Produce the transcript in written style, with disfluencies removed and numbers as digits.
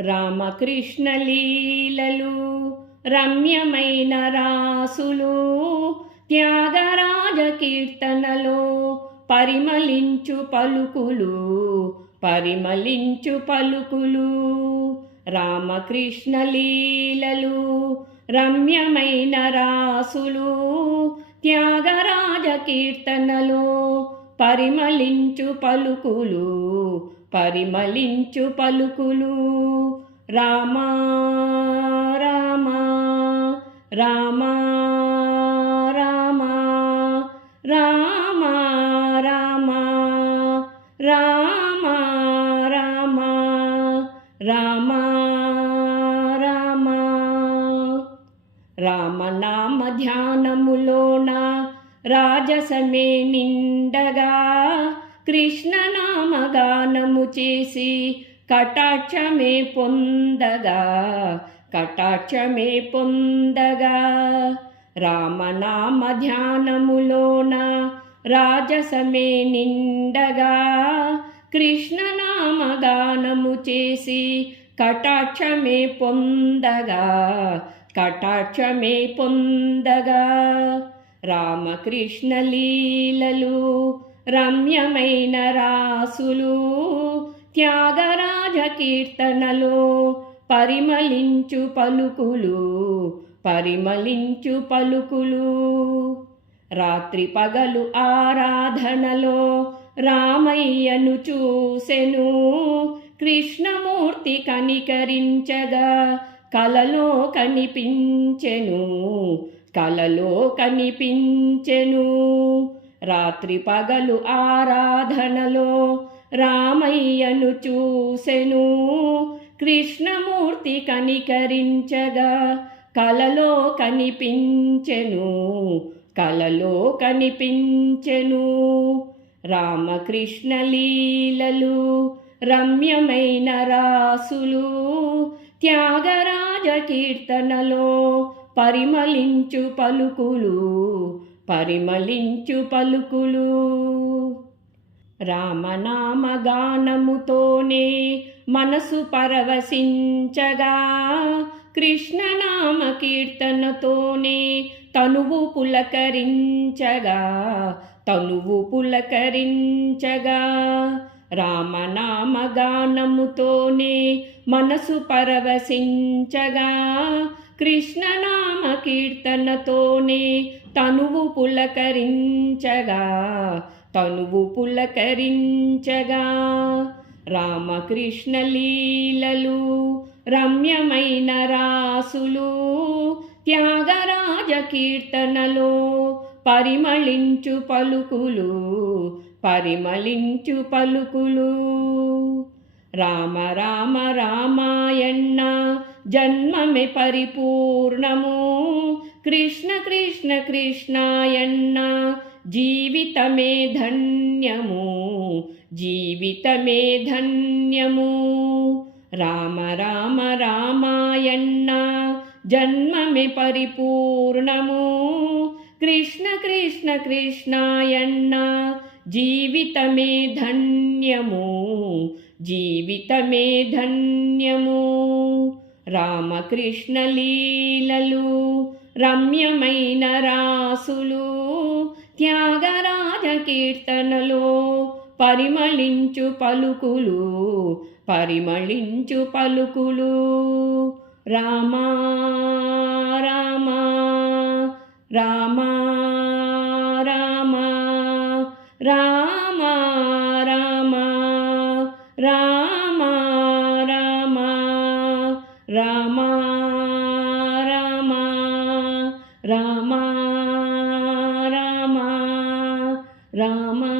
రామకృష్ణ లీలలు రమ్యమైన రాసులు త్యాగరాజ కీర్తనలో పరిమళించు పలుకులు పరిమళించు పలుకులు. రామకృష్ణ లీలలు రమ్యమైన రాసులు త్యాగరాజ కీర్తనలో పరిమళించు పలుకులు పరిమళించు పలుకులు. రామ రామ రామ రామ రామ రామ రామ రామ రామ రామ. రామనామ ధ్యానములోన రాజసమే నిండగా కృష్ణనామ గానము చేసి కటాక్షమే పొందగా కటాక్షమే పొందగా. రామనామ ధ్యానములోన రాజసమే నిండగా కృష్ణనామ గానము చేసి కటాక్షమే పొందగా కటాక్షమే పొందగా. రామకృష్ణ లీలలు రమ్యమైన రాసులు త్యాగరాజ కీర్తనలో పరిమళించు పలుకులు పరిమళించు పలుకులు. రాత్రి పగలు ఆరాధనలో రామయ్యను చూసెను కృష్ణమూర్తి కనికరించగా కలలో కనిపించెను కలలో కనిపించెను. రాత్రి పగలు ఆరాధనలో రామయ్యను చూసెను కృష్ణమూర్తి కనికరించగా కలలో కనిపించెను కలలో కనిపించెను. రామకృష్ణ లీలలు రమ్యమైన రాసులు త్యాగరాజ కీర్తనలో పరిమళించు పలుకులు పరిమళించు పలుకులు. రామనామ గానముతోనే మనసు పరవశించగా కృష్ణనామ కీర్తనతోనే తనువు పులకరించగా తనువు పులకరించగా. రామనామ గానముతోనే మనసు పరవశించగా కృష్ణనామ కీర్తనతోనే తనువు పులకరించగా తనువు పులకరించగా. రామకృష్ణ లీలలు రమ్యమైన రాసులు త్యాగరాజ కీర్తనలో పరిమళించు పలుకులు పరిమళించు పలుకులు. రామ రామ రామాయణ జన్మమే పరిపూర్ణము కృష్ణ కృష్ణ కృష్ణాయణ జీవితమే ధన్యము జీవితమే ధన్యము. రామ రామ రామాయణ జన్మమే పరిపూర్ణము కృష్ణ కృష్ణ కృష్ణాయణ జీవితమే ధన్యము జీవితమే ధన్యము. రామకృష్ణ లీలలు రమ్యమైన రాసులు త్యాగరాజ కీర్తనలో పరిమళించు పలుకులు పరిమళించు పలుకులు. రామ రామ రామ రామ రామ రామ రామ రామ రామ రామ రామ రామ రామ